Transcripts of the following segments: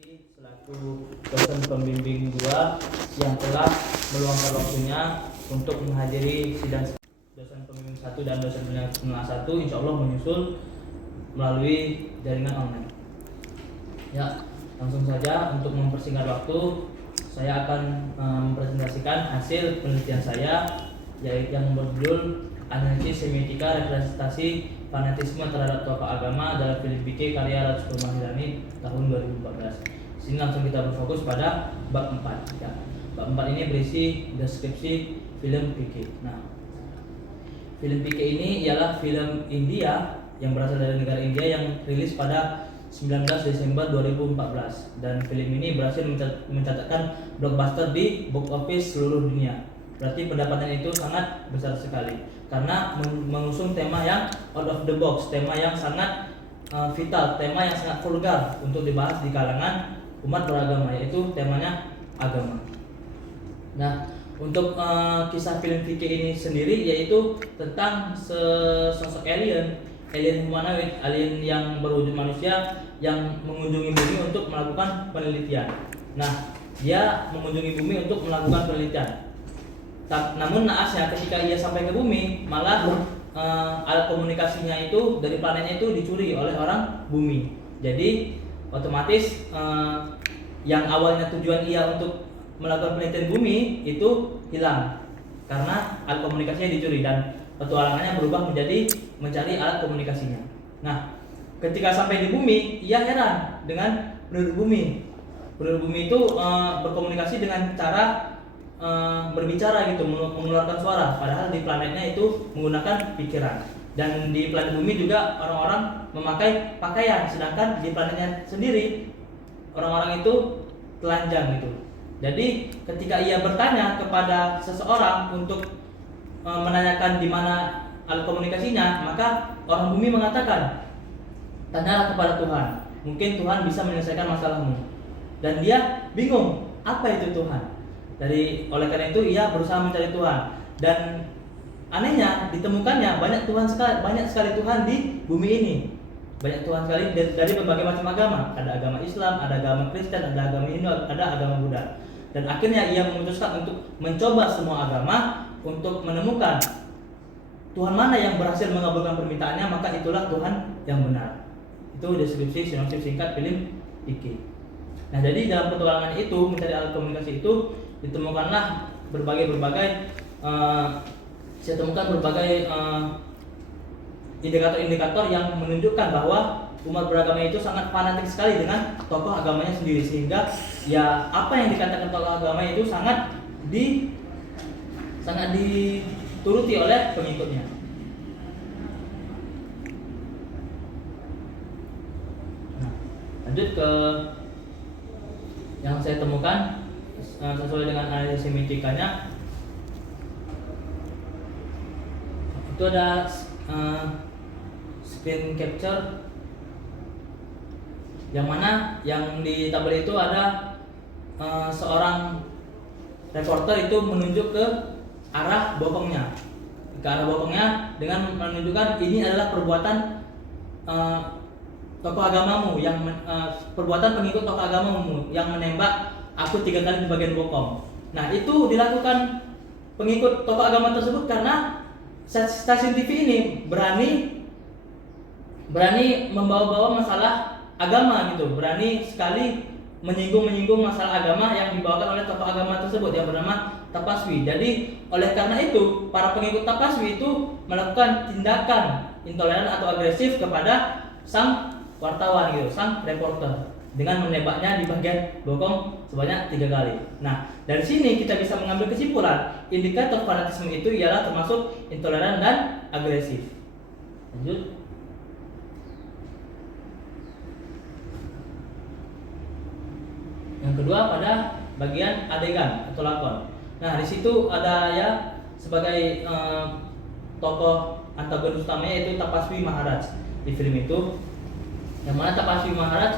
selaku dosen pembimbing 2 yang telah meluangkan waktunya untuk menghadiri sidang dosen pembimbing 1 dan dosen pembimbing 1 insya Allah menyusul melalui jaringan online. Ya, langsung saja untuk mempersingkat waktu, saya akan mempresentasikan hasil penelitian saya yaitu yang berjudul Analisis Semiotika Representasi Fanatisme Terhadap Tokoh Agama dalam film Pique karya Ratsuko Mahirani tahun 2014. Sini langsung kita berfokus pada bab 4 ya. Bab 4 ini berisi deskripsi film Pique. Nah, film Pique ini ialah film India yang berasal dari negara India yang rilis pada 19 Desember 2014 dan film ini berhasil mencatatkan blockbuster di box office seluruh dunia. Berarti pendapatan itu sangat besar sekali karena mengusung tema yang out of the box, tema yang sangat vital, tema yang sangat vulgar untuk dibahas di kalangan umat beragama, yaitu temanya agama. Nah, untuk kisah film Pique ini sendiri yaitu tentang sosok alien humanoid, alien yang berwujud manusia yang mengunjungi bumi untuk melakukan penelitian. Nah, dia mengunjungi bumi untuk melakukan penelitian. Namun naasnya ketika ia sampai ke bumi, malah alat komunikasinya itu dari planetnya itu dicuri oleh orang bumi. Jadi otomatis yang awalnya tujuan ia untuk melakukan penelitian bumi itu hilang karena alat komunikasinya dicuri dan petualangannya berubah menjadi mencari alat komunikasinya. Nah, ketika sampai di bumi, ia heran dengan penduduk bumi. Penduduk bumi itu berkomunikasi dengan cara berbicara gitu, mengeluarkan suara, padahal di planetnya itu menggunakan pikiran. Dan di planet bumi juga orang-orang memakai pakaian, sedangkan di planetnya sendiri orang-orang itu telanjang gitu. Jadi ketika ia bertanya kepada seseorang untuk menanyakan di mana alat komunikasinya, maka orang bumi mengatakan, tanyalah kepada Tuhan, mungkin Tuhan bisa menyelesaikan masalahmu. Dan dia bingung, apa itu Tuhan? Oleh karena itu ia berusaha mencari Tuhan, dan anehnya ditemukannya banyak sekali Tuhan di bumi ini. Banyak Tuhan sekali dari berbagai macam agama. Ada agama Islam, ada agama Kristen, ada agama Hindu, ada agama Buddha. Dan akhirnya ia memutuskan untuk mencoba semua agama untuk menemukan Tuhan mana yang berhasil mengabulkan permintaannya, maka itulah Tuhan yang benar. Itu deskripsi sinopsis singkat film Pique. Nah, jadi dalam petualangan itu mencari alat komunikasi itu ditemukanlah berbagai indikator-indikator yang menunjukkan bahwa umat beragama itu sangat fanatik sekali dengan tokoh agamanya sendiri, sehingga ya apa yang dikatakan tokoh agama itu sangat dituruti oleh pengikutnya. Nah, lanjut ke yang saya temukan sesuai dengan analisis semiotikanya. Itu ada screen capture yang mana yang di tabel itu ada seorang reporter itu menunjuk ke arah bokongnya, dengan menunjukkan ini adalah perbuatan tokoh agamamu yang perbuatan pengikut tokoh agamamu yang menembak aku 3 kali di bagian bokong. Nah, itu dilakukan pengikut tokoh agama tersebut karena stasiun TV ini berani membawa-bawa masalah agama gitu, berani sekali menyinggung masalah agama yang dibawakan oleh tokoh agama tersebut yang bernama Tapaswi. Jadi oleh karena itu para pengikut Tapaswi itu melakukan tindakan intoleran atau agresif kepada sang wartawan gitu, sang reporter, dengan menembaknya di bagian bokong sebanyak 3 kali. Nah, dari sini kita bisa mengambil kesimpulan indikator fanatisme itu ialah termasuk intoleran dan agresif. Lanjut. Yang kedua pada bagian adegan atau lakon. Nah, di situ ada ya sebagai tokoh antagonis utamanya yaitu Tapaswi Maharaj di film itu, yang mana Tapaswi Maharaj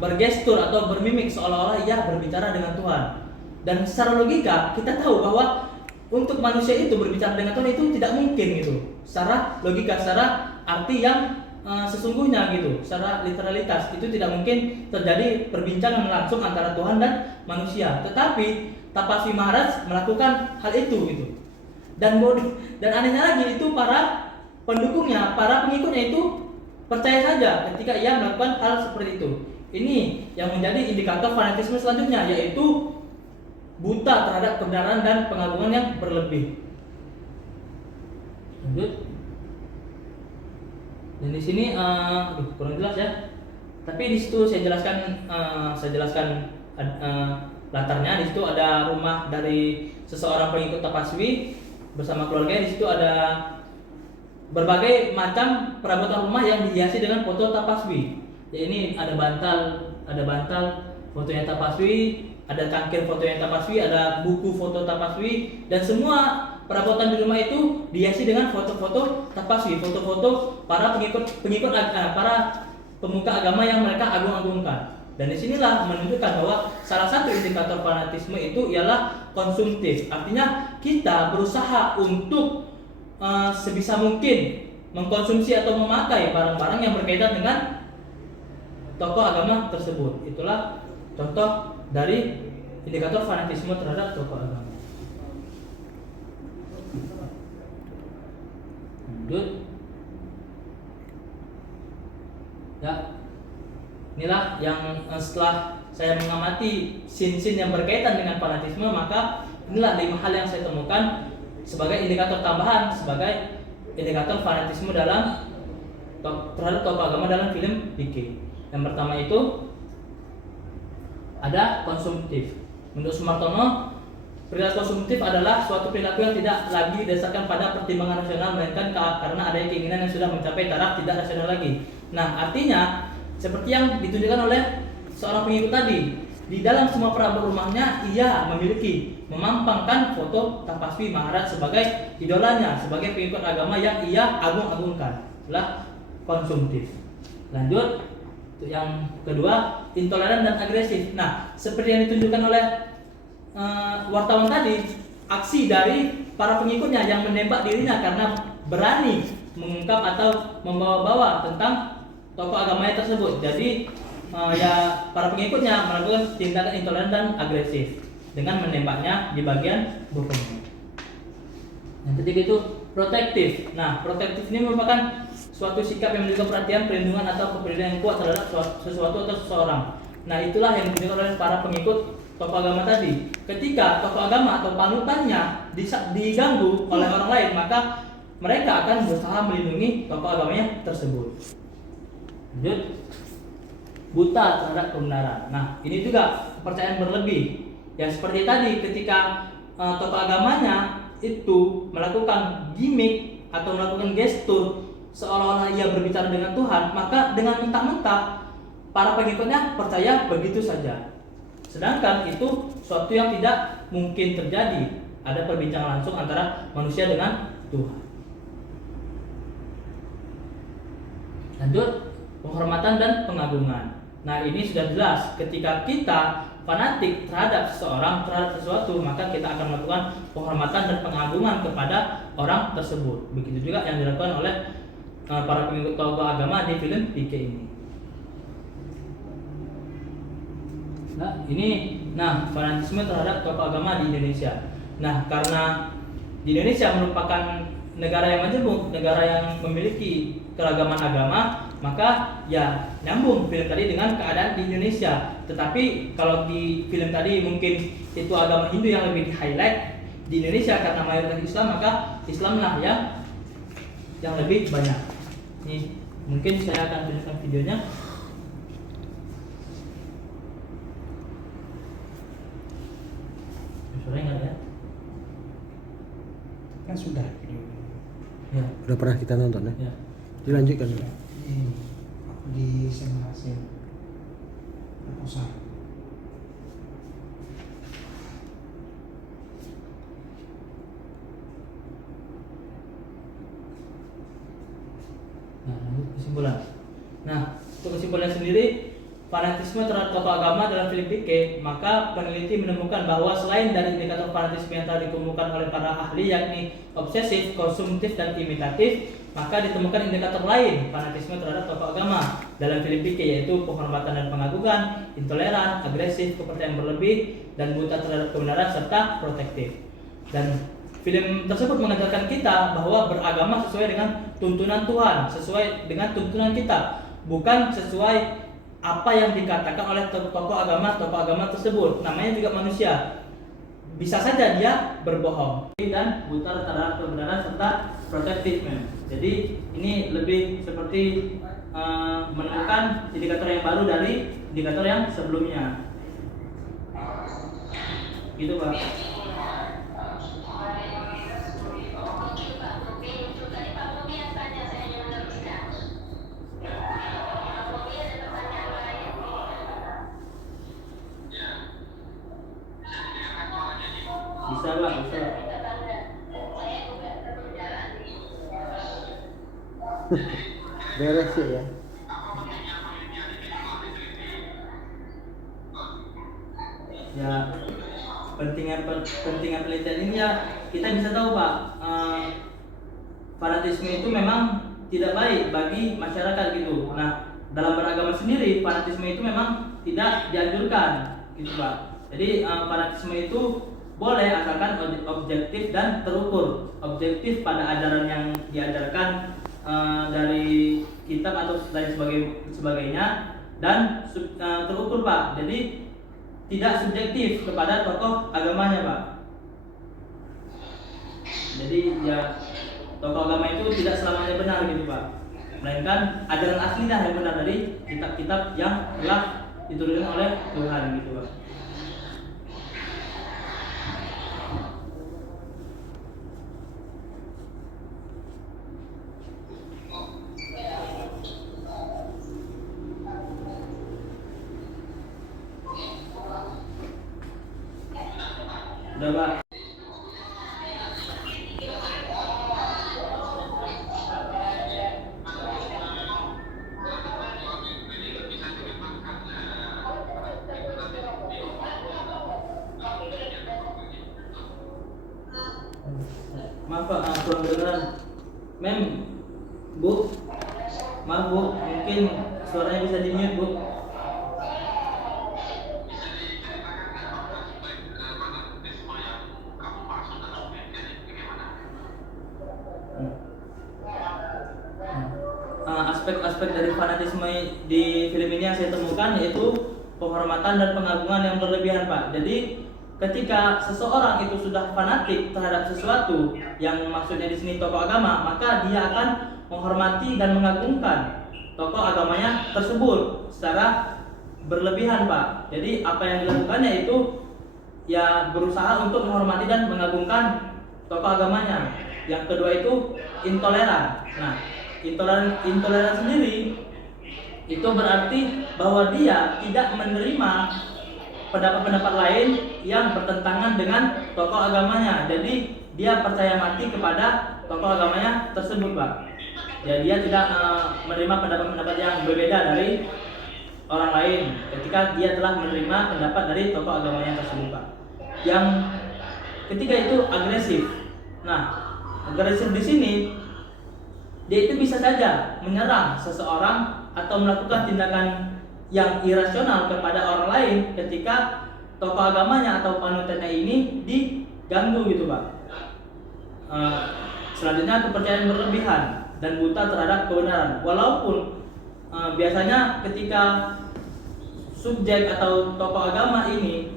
bergestur atau bermimik seolah-olah ia berbicara dengan Tuhan. Dan secara logika kita tahu bahwa untuk manusia itu berbicara dengan Tuhan itu tidak mungkin gitu. Secara logika, secara arti yang sesungguhnya gitu, secara literalitas itu tidak mungkin terjadi perbincangan langsung antara Tuhan dan manusia. Tetapi Tapaswi Maharaj melakukan hal itu gitu. Dan anehnya lagi itu para pendukungnya, para pengikutnya itu percaya saja ketika ia melakukan hal seperti itu. Ini yang menjadi indikator fanatisme selanjutnya, yaitu buta terhadap kebenaran dan pengagungan yang berlebih. Lanjut. Dan di sini kurang jelas ya. Tapi di situ saya jelaskan latarnya. Di situ ada rumah dari seseorang pengikut Tapaswi bersama keluarganya. Di situ ada berbagai macam perabotan rumah yang dihiasi dengan foto Tapaswi. Ya, ini ada bantal fotonya Tapaswi, ada cangkir fotonya Tapaswi, ada buku foto Tapaswi, dan semua perabotan di rumah itu dihiasi dengan foto-foto Tapaswi, foto-foto para para pemuka agama yang mereka agung-agungkan. Dan disinilah menunjukkan bahwa salah satu indikator fanatisme itu ialah konsumtif. Artinya kita berusaha untuk sebisa mungkin mengkonsumsi atau memakai barang-barang yang berkaitan dengan tokoh agama tersebut. Itulah contoh dari indikator fanatisme terhadap tokoh agama. Lanjut. Ya, inilah yang setelah saya mengamati scene-scene yang berkaitan dengan fanatisme, maka inilah 5 hal yang saya temukan sebagai indikator tambahan, sebagai indikator fanatisme terhadap tokoh agama dalam film Pique. Yang pertama itu ada konsumtif. Menurut Sumartono, perilaku konsumtif adalah suatu perilaku yang tidak lagi didasarkan pada pertimbangan rasional, melainkan karena adanya keinginan yang sudah mencapai taraf tidak rasional lagi. Nah, artinya seperti yang ditunjukkan oleh seorang pengikut tadi, di dalam semua perabot rumahnya ia memampangkan foto Tapaswi Maharaj sebagai idolanya, sebagai pengikut agama yang ia agung-agungkan. Itulah konsumtif. Lanjut, yang kedua, intoleran dan agresif. Nah, seperti yang ditunjukkan oleh wartawan tadi, aksi dari para pengikutnya yang menembak dirinya karena berani mengungkap atau membawa-bawa tentang tokoh agamanya tersebut. Jadi para pengikutnya melakukan tindakan intoleran dan agresif dengan menembaknya di bagian bokongnya. Yang ketiga itu protektif. Nah, protektif ini merupakan suatu sikap yang menunjukkan perhatian, perlindungan atau kepedulian yang kuat terhadap sesuatu atau seseorang. Nah, itulah yang ditunjukkan oleh para pengikut tokoh agama tadi. Ketika tokoh agama atau panutannya diganggu oleh orang lain, maka mereka akan berusaha melindungi tokoh agamanya tersebut. Lanjut, buta terhadap kebenaran. Nah, ini juga kepercayaan berlebih. Ya, seperti tadi, ketika tokoh agamanya itu melakukan gimmick atau melakukan gestur seolah-olah ia berbicara dengan Tuhan, maka dengan mentah-mentah para pengikutnya percaya begitu saja. Sedangkan itu suatu yang tidak mungkin terjadi. Ada perbincangan langsung antara manusia dengan Tuhan. Lanjut, penghormatan dan pengagungan. Nah, ini sudah jelas, ketika kita fanatik terhadap seseorang, terhadap sesuatu, maka kita akan melakukan penghormatan dan pengagungan kepada orang tersebut. Begitu juga yang dilakukan oleh para pengikut tokoh agama di film Pique ini. Nah, fanatisme terhadap tokoh agama di Indonesia. Nah, karena di Indonesia merupakan negara yang majemuk, negara yang memiliki keragaman agama, maka ya nyambung film tadi dengan keadaan di Indonesia. Tetapi kalau di film tadi mungkin itu agama Hindu yang lebih di-highlight, di Indonesia karena mayoritas Islam, maka Islamlah yang lebih banyak. Nih, mungkin saya akan tunjukkan videonya. Suaranya nggak ada? Kan sudah video. Ya. Udah pernah kita nonton ya? Ya. Dilanjutkan. Di simulasi proposal. Nah, kesimpulan. Nah, untuk kesimpulan sendiri, fanatisme terhadap tokoh agama dalam film Pique, maka peneliti menemukan bahwa selain dari indikator fanatisme yang telah dikumpulkan oleh para ahli, yakni obsesif, konsumtif, dan imitatif, maka ditemukan indikator lain fanatisme terhadap tokoh agama dalam film Pique, yaitu penghormatan dan pengagungan, intoleran, agresif, kepercayaan berlebih, dan buta terhadap kebenaran serta protektif. Dan film tersebut mengajarkan kita bahwa beragama sesuai dengan tuntunan Tuhan, sesuai dengan tuntunan kita, bukan sesuai apa yang dikatakan oleh tokoh agama tersebut. Namanya juga manusia, bisa saja dia berbohong dan buta terhadap kebenaran serta protektif. Jadi ini lebih seperti menemukan indikator yang baru dari indikator yang sebelumnya. Gitu Pak. Bisa Pak, bisa. Beres sih ya. Ya, pentingnya penelitian ini ya kita bisa tahu Pak, fanatisme itu memang tidak baik bagi masyarakat gitu. Nah, dalam beragama sendiri fanatisme itu memang tidak dianjurkan gitu Pak. Jadi fanatisme itu boleh asalkan objektif dan terukur. Objektif pada ajaran yang diajarkan dari kitab atau lain sebagainya, dan terukur Pak. Jadi tidak subjektif kepada tokoh agamanya Pak. Jadi ya tokoh agama itu tidak selamanya benar gitu Pak, melainkan ajaran aslinya yang benar dari kitab-kitab yang telah diturunkan oleh Tuhan gitu Pak. Udah Pak. Maaf Pak, kurang kedengeran. Bu, maaf Bu, mungkin suaranya bisa di mute Bu. Aspek-aspek dari fanatisme di film ini yang saya temukan yaitu penghormatan dan pengagungan yang berlebihan Pak. Jadi ketika seseorang itu sudah fanatik terhadap sesuatu yang maksudnya di sini tokoh agama, maka dia akan menghormati dan mengagungkan tokoh agamanya tersebut secara berlebihan Pak. Jadi apa yang dilakukannya itu ya berusaha untuk menghormati dan mengagungkan tokoh agamanya. Yang kedua itu intoleran. Nah, intoleran sendiri itu berarti bahwa dia tidak menerima pendapat-pendapat lain yang bertentangan dengan tokoh agamanya. Jadi dia percaya mati kepada tokoh agamanya tersebut Pak. Ya, dia tidak menerima pendapat-pendapat yang berbeda dari orang lain ketika dia telah menerima pendapat dari tokoh agamanya tersebut Pak. Yang ketiga itu agresif. Nah, agresif di sini dia itu bisa saja menyerang seseorang atau melakukan tindakan yang irasional kepada orang lain ketika tokoh agamanya atau panutannya ini diganggu gitu Pak. Selanjutnya kepercayaan berlebihan dan buta terhadap kebenaran. Walaupun biasanya ketika subjek atau tokoh agama ini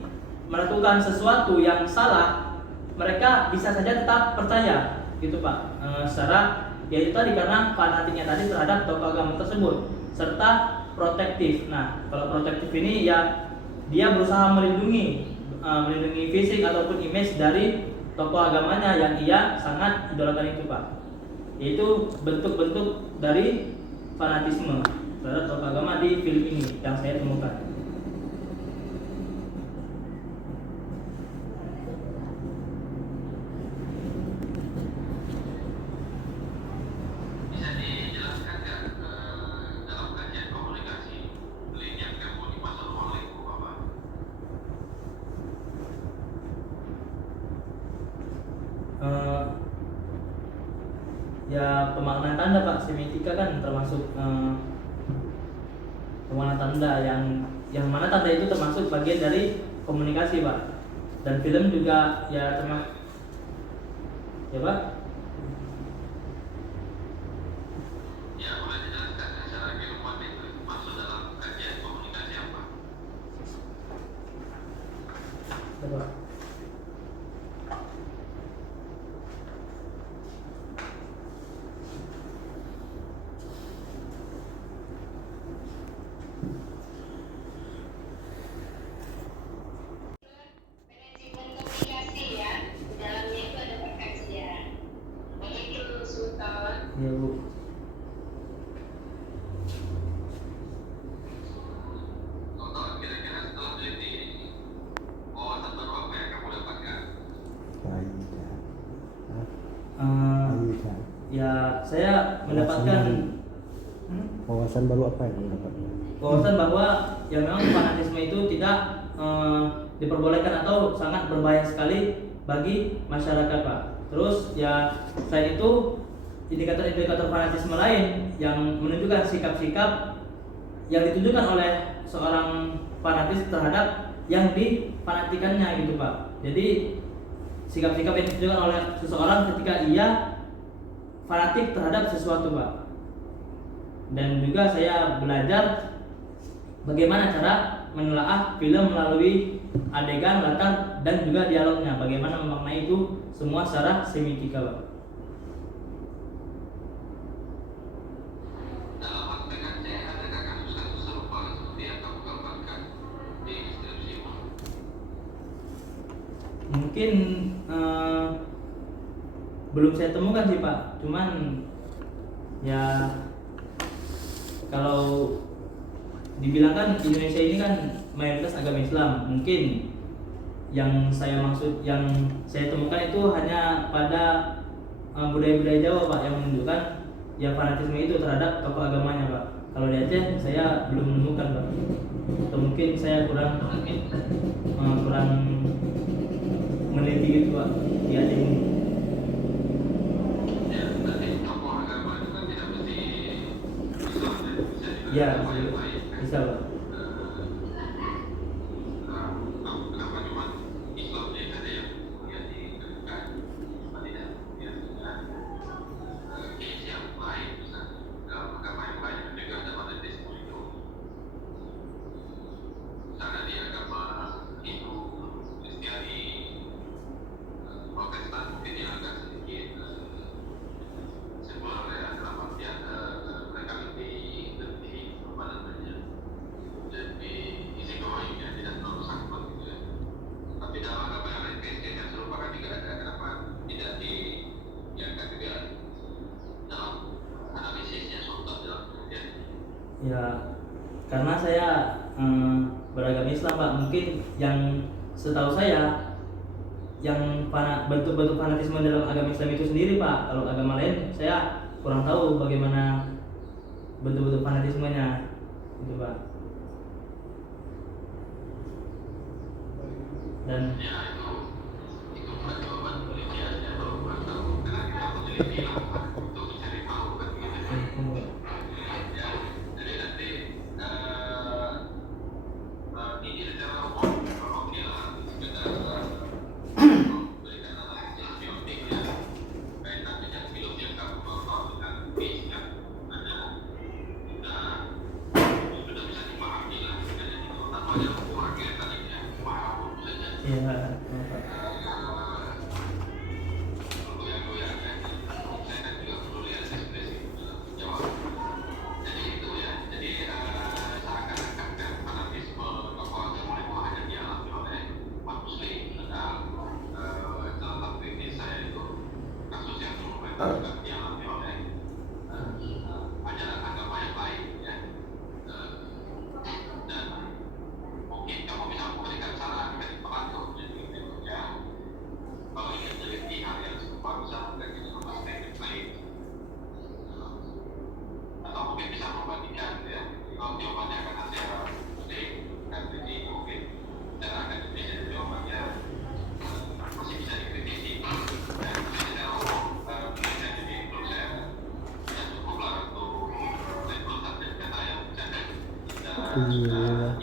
melakukan sesuatu yang salah, mereka bisa saja tetap percaya gitu Pak. Secara yaitu tadi karena fanatiknya tadi terhadap tokoh agama tersebut serta protektif. Nah, kalau protektif ini ya dia berusaha melindungi fisik ataupun image dari tokoh agamanya yang ia sangat idolakan itu Pak. Yaitu bentuk-bentuk dari fanatisme terhadap tokoh agama di film ini yang saya temukan. ya pemaknaan tanda Pak. Semiotika kan termasuk pemaknaan tanda yang mana tanda itu termasuk bagian dari komunikasi Pak. Dan film juga ya termasuk ya Pak. Ya, boleh dijelaskan secara keilmuan itu masuk dalam kajian komunikasi apa? Ya, Pak. Manajemen komunikasi ya, di dalamnya itu ada pengkajian. Begitu Sultan. Ya Bu. Sultan, kira-kira setelah meneliti wawasan baru apa yang kamu dapatkan? Faidah. Eh, Faidah. ya saya mendapatkan Wawasan baru apa yang dapatnya? wawasan bahwa ya memang fanatisme itu tidak diperbolehkan atau sangat berbahaya sekali bagi masyarakat Pak. Terus ya selain itu indikator-indikator fanatisme lain yang menunjukkan sikap-sikap yang ditunjukkan oleh seorang fanatis terhadap yang difanatikannya gitu Pak. Jadi sikap-sikap yang ditunjukkan oleh seseorang ketika ia fanatik terhadap sesuatu Pak. Dan juga saya belajar bagaimana cara menelaah film melalui adegan, latar, dan juga dialognya. Bagaimana memaknai itu semua secara semiotika Pak. Dalam aspek Aceh, adakah kasus-kasus serupa seperti yang kamu gambarkan di skripsimu? Mungkin belum saya temukan sih Pak. Cuman ya kalau dibilang kan Indonesia ini kan mayoritas agama Islam. Mungkin yang saya maksud, yang saya temukan itu hanya pada budaya-budaya Jawa Pak, yang menunjukkan ya fanatisme itu terhadap tokoh agamanya Pak. Kalau di Aceh saya belum menemukan Pak. Atau mungkin saya kurang meneliti gitu Pak di Aceh ini. Ya, berarti tokoh agama itu kan tidak mesti Islam ya, bisa juga Ya, agama yang lain kan? bisa Pak. Kenapa cuma Islam yang ada yang kemudian dikedekan, tidak kemudian dengan case yang lain, misalnya dalam agama yang lain juga ada fanatisme itu. Misalnya di agama Hindu, Kristiani, Protestan mungkin yang agak sedikit sekuler ya, dalam artian mereka lebih apa namanya, lebih easy going ya, tidak terlalu sakit gitu ya. Tapi dalam agama yang lain case yang serupa kan juga ada, kenapa tidak diangkat juga dalam analisisnya Sultan dalam penelitian? Ya, karena saya beragama Islam Pak. Mungkin yang setahu saya yang bentuk-bentuk fanatisme dalam agama Islam itu sendiri Pak. Kalau agama lain saya kurang tahu bagaimana bentuk-bentuk fanatismenya gitu Pak. Dan Ya itu bukan jawaban penelitiannya kalau kurang tahu, karena kita meneliti apa untuk mencari tahu kan gitu. Ya, jadi nanti ini secara umum oke lah, sekedar memberikan analisis semiotik ya kaitan dengan film yang kamu tonton dengan case yang ada, sudah bisa dipahami lah dengan itu tanpa ada kurang ya tadinya paham saja. ya Pak. Goyang-goyang ya, saya kan juga perlu lihat ekspresi dalam menjawab. Jadi itu ya, jadi seakan-akan kan fanatisme tokoh agama itu hanya dialami oleh umat muslim. Padahal salah satu kritis saya itu kasus yang serupa itu juga dialami oleh ajaran agama yang lain ya. Dan mungkin kamu bisa memberikan saran dari pelaku jadi berikutnya, kalau ingin meneliti hal yang serupa bisa mengkaji dengan aspek lain, atau mungkin bisa membandingkan ya. Kalau jawabannya akan secara muslim dan jadi mungkin secara akademis dan jawabannya masih bisa dikritisi dan secara umum penelitian jadi Alhamdulillah.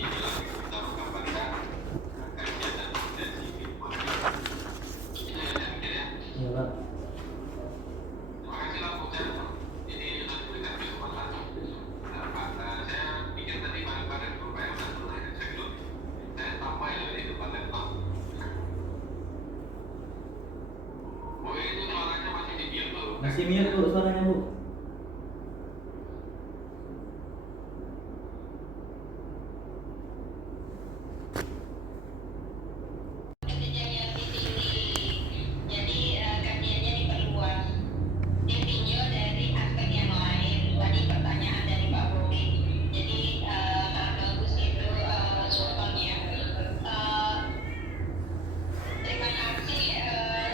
Iya Pak. Terima kasih Pak Bukan. Ini sudah diberikan kesempatan. Saya pikir tadi barang-barang berupa yang satu lain saya belum. Saya sampai di depan laptop. Oh itu suaranya masih di mute tuh. Masih mute Bu suaranya Bu. Kejadian di sini, jadi kajiannya diperluas, ditinjau dari aspek yang lain. Tadi pertanyaan dari Pak Bobi, jadi sangat bagus itu contohnya. Terima kasih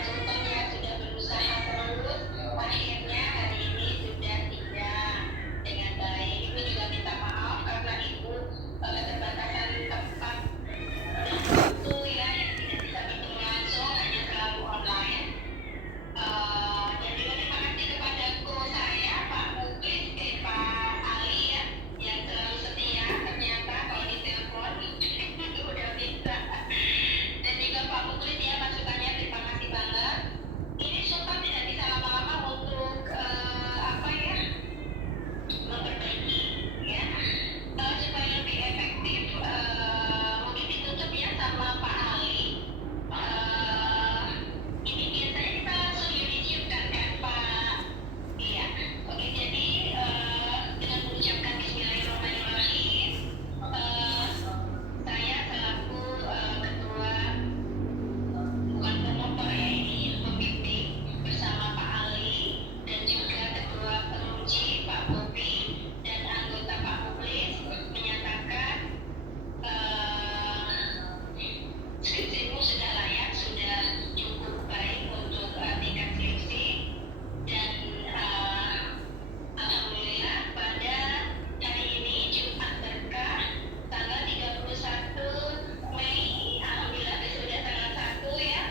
contohnya sudah berusaha terus, akhirnya hari ini sudah sidang dengan baik. Ibu juga minta maaf karena ibu keterbatasan tempat dan waktu ya yang tidak bisa bertemu langsung, hanya selalu online. Dan juga terima kasih kepada guru saya Pak Muklis, Pak Ali ya, yang selalu setia. Ternyata kalau ditelepon udah bisa. Dan juga Pak Muklis ya, masukannya terima kasih banget. Ini Sultan tidak bisa lama-lama untuk apa ya, memperbaiki ya, supaya lebih efektif. Mungkin ditutup ya sama Pak Ali. Ini biasanya kita langsung YouTube-kan kan Pak? Iya. Oke, jadi dengan mengucapkan Bismillahirrahmanirrahim, saya selaku ketua, bukan promotor ya, ini pembimbing bersama Pak Ali dan juga ketua penguji Pak Bobi dan anggota Pak Muklis menyatakan skripsimu sudah layak, sudah cukup baik untuk tingkat skripsi. Dan alhamdulillah pada hari ini Jumat Berkah tanggal 31 Mei, alhamdulillah sudah tanggal 1 ya.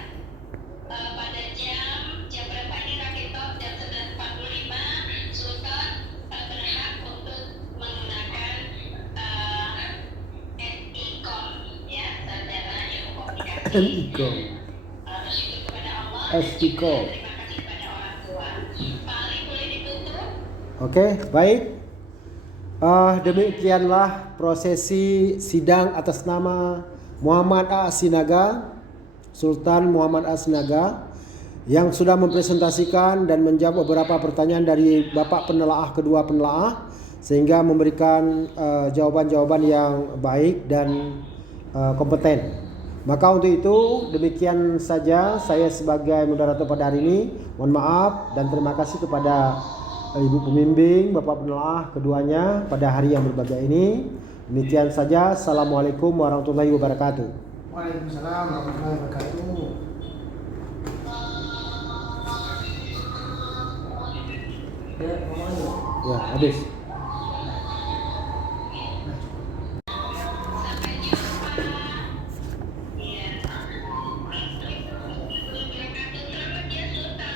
Pada jam berapa ini Rakito? Jam 11.45 Sultan berhak untuk menggunakan SIKOM ya, sarjana ilmu komunikasi. SIKOM. Bersyukur kepada Allah. SIKOM. Terima kasih kepada orang tua. Pak Ali boleh ditutup? Oke, baik. Demikianlah prosesi sidang atas nama Muhammad A. Sinaga, Sultan Muhammad A. Sinaga, yang sudah mempresentasikan dan menjawab beberapa pertanyaan dari Bapak penelaah, kedua penelaah, sehingga memberikan jawaban-jawaban yang baik dan kompeten. Maka untuk itu demikian saja saya sebagai moderator pada hari ini. Mohon maaf dan terima kasih kepada Ibu pembimbing, Bapak penelaah keduanya pada hari yang berbahagia ini. Demikian saja. Assalamualaikum warahmatullahi wabarakatuh. Waalaikumsalam warahmatullahi wabarakatuh. Ya, ngomong aja. Ya, habis. Sampai jumpa. Iya. Selamat ya Sultan.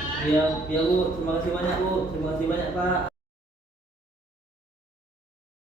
Iya, Bu. Terima kasih banyak Bu. Terima kasih banyak Pak.